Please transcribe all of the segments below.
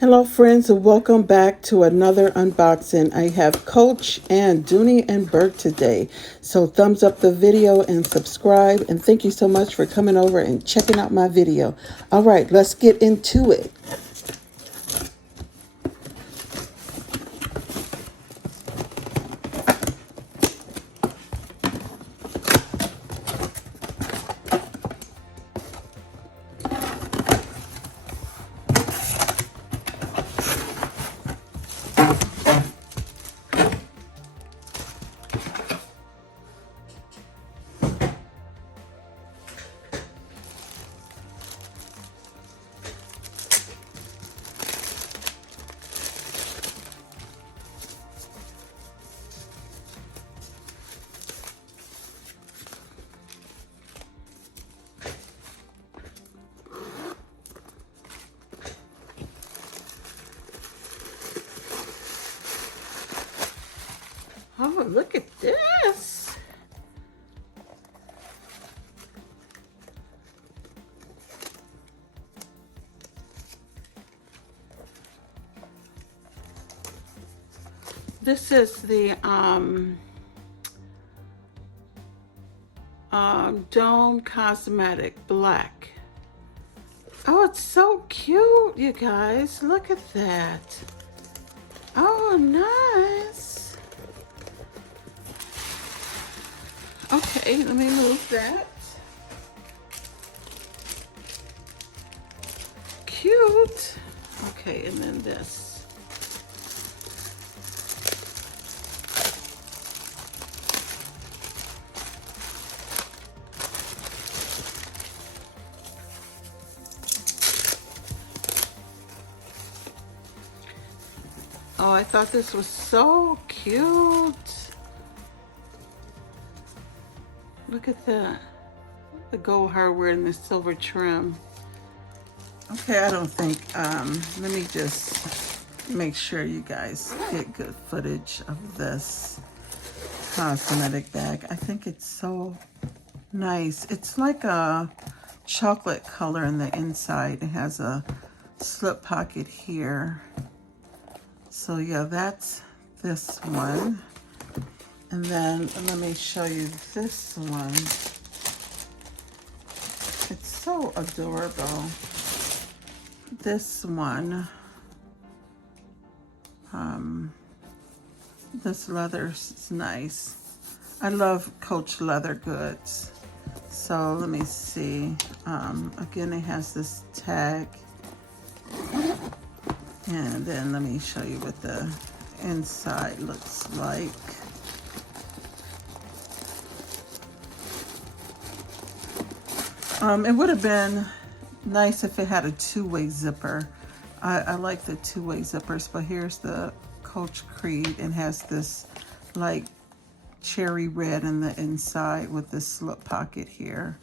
Hello friends, and welcome back to another unboxing. I have Coach and Dooney and Bourke today. So thumbs up the video and subscribe, and thank you so much for coming over and checking out my video. All right, let's get into it. Oh, look at this. This is the Dome Cosmetic Black. Oh, it's so cute, you guys. Look at that. Oh, nice. Okay, let me move that. Cute. Okay, and then this. Oh, I thought this was so cute. Look at that. The gold hardware and the silver trim. Okay, I don't think, let me just make sure you guys get good footage of this cosmetic bag. I think it's so nice. It's like a chocolate color in the inside. It has a slip pocket here. So yeah, that's this one. And then let me show you this one. It's so adorable. This one, this leather is nice. I love Coach leather goods. So let me see. Again, it has this tag. And then let me show you what the inside looks like. It would have been nice if it had a two-way zipper. I like the two-way zippers, but here's the Coach Creed. It has this like cherry red in the inside with this slip pocket here.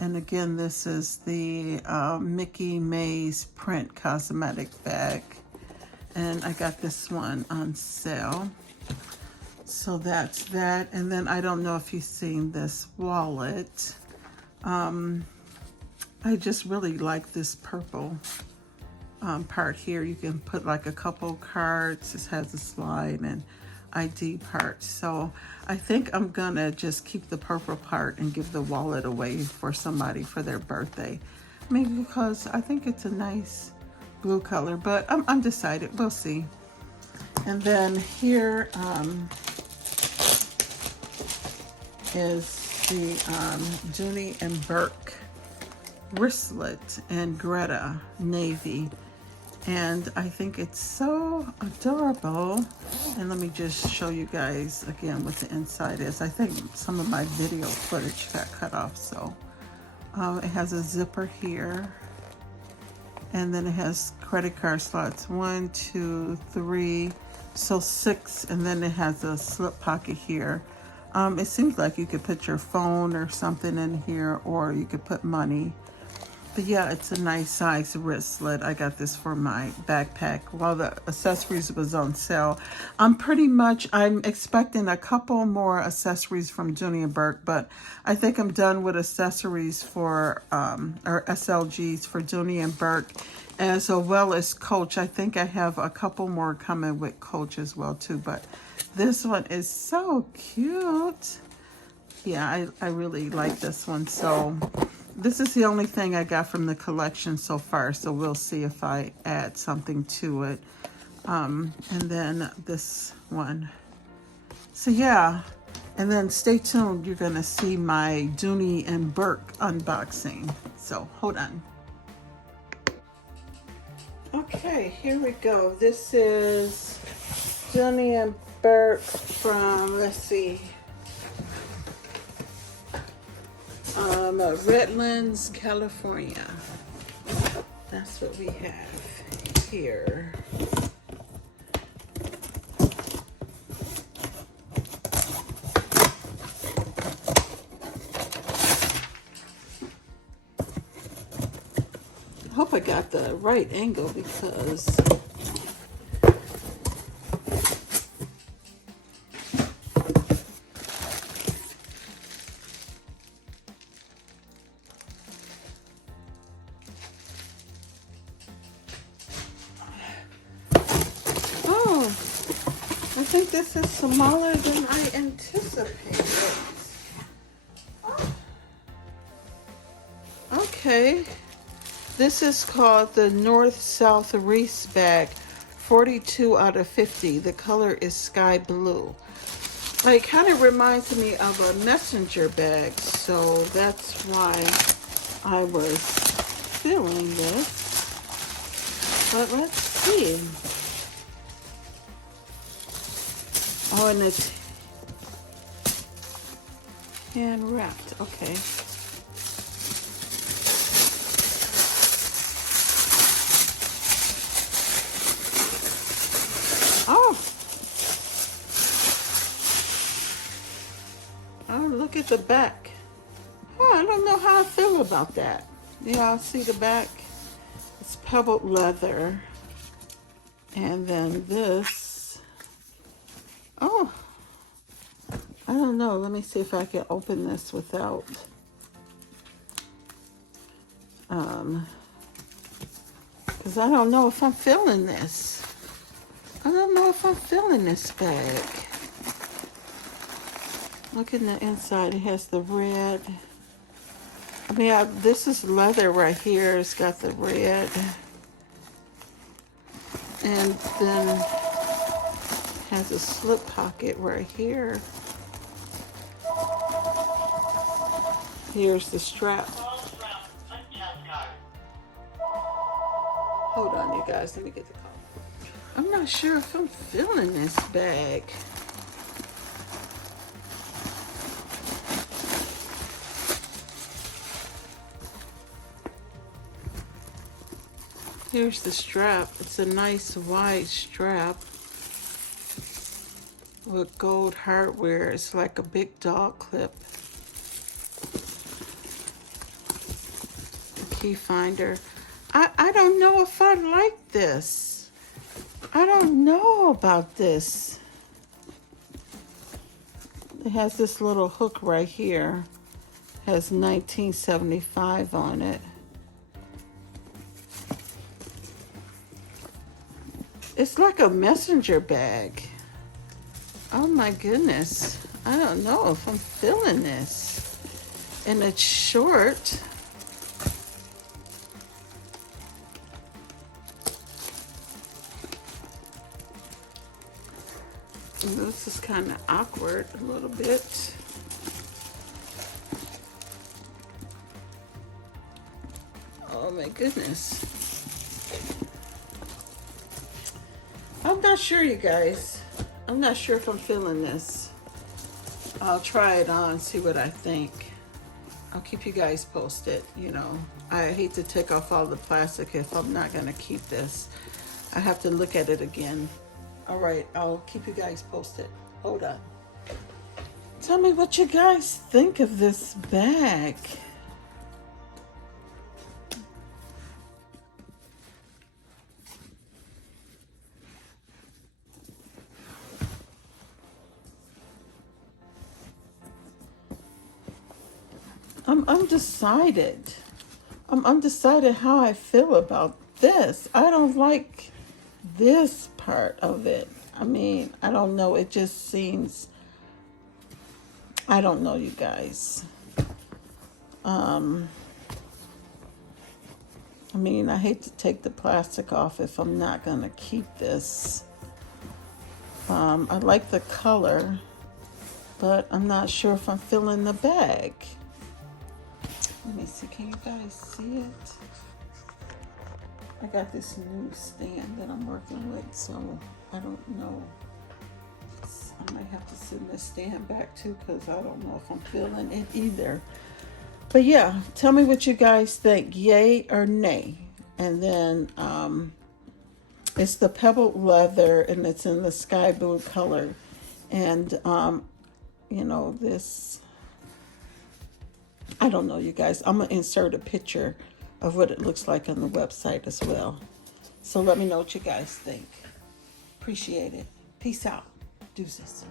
And again, this is the Mickey Maze print cosmetic bag. And I got this one on sale. So that's that. And then I don't know if you've seen this wallet. I just really like this purple part here. You can put like a couple cards. This has a slide and ID part. So I think I'm gonna just keep the purple part and give the wallet away for somebody for their birthday. Maybe because I think it's a nice blue color, but I'm undecided. We'll see. And then here is the Dooney and Bourke wristlet in Greta Navy. And I think it's so adorable. And let me just show you guys again what the inside is. I think some of my video footage got cut off, so it has a zipper here. And then it has credit card slots, 1, 2, 3, so 6. And then it has a slip pocket here. It seems like you could put your phone or something in here, or you could put money. But yeah, it's a nice size wristlet. I got this for my backpack while the accessories was on sale. I'm expecting a couple more accessories from Dooney Bourke, but I think I'm done with accessories for, or SLGs for Dooney Bourke. as well as Coach. I think I have a couple more coming with Coach as well too, but this one is so cute. Yeah, I really like this one. So this is the only thing I got from the collection so far, so we'll see if I add something to it. And then this one. So yeah, and then stay tuned. You're gonna see my Dooney and Bourke unboxing. So hold on. Okay, here we go. This is Dooney and Bourke from, let's see, Redlands, California. That's what we have here. I hope I got the right angle because I think this is smaller than I anticipated. Okay. This is called the North-South Reese bag, 42 out of 50. The color is sky blue. It kind of reminds me of a messenger bag, so that's why I was feeling this. But let's see. Oh, and it's hand wrapped. Okay. Oh, look at the back. Oh, I don't know how I feel about that. Yeah, see the back? It's pebbled leather. And then this. Oh, I don't know. Let me see if I can open this without. Because I don't know if I'm feeling this. I don't know if I'm feeling this bag. Look in the inside. It has the red. I mean, this is leather right here. It's got the red. And then has a slip pocket right here. Here's the strap. Hold on, you guys. Let me get the call. I'm not sure if I'm feeling this bag. Here's the strap. It's a nice wide strap with gold hardware. It's like a big dog clip. A key finder. I don't know if I like this. I don't know about this. It has this little hook right here. It has 1975 on it. It's like a messenger bag. Oh my goodness. I don't know if I'm feeling this. And it's short. And this is kind of awkward a little bit. Oh my goodness. I'm not sure, you guys. I'm not sure if I'm feeling this. I'll try it on, see what I think. I'll keep you guys posted. You know, I hate to take off all the plastic if I'm not gonna keep this. I have to look at it again. All right, I'll keep you guys posted. Hold on. Tell me what you guys think of this bag. I'm undecided. I'm undecided how I feel about this. I don't like this part of it. I mean, I don't know. It just seems, I don't know, you guys. I mean, I hate to take the plastic off if I'm not going to keep this. I like the color, but I'm not sure if I'm feeling the bag. Let me see. Can you guys see it? I got this new stand that I'm working with, so I don't know. I might have to send this stand back too, because I don't know if I'm feeling it either. But yeah, tell me what you guys think, yay or nay. And then it's the pebbled leather, and it's in the sky blue color. And you know, this, I don't know, you guys. I'm gonna insert a picture of what it looks like on the website as well. So let me know what you guys think. Appreciate it. Peace out. Deuces.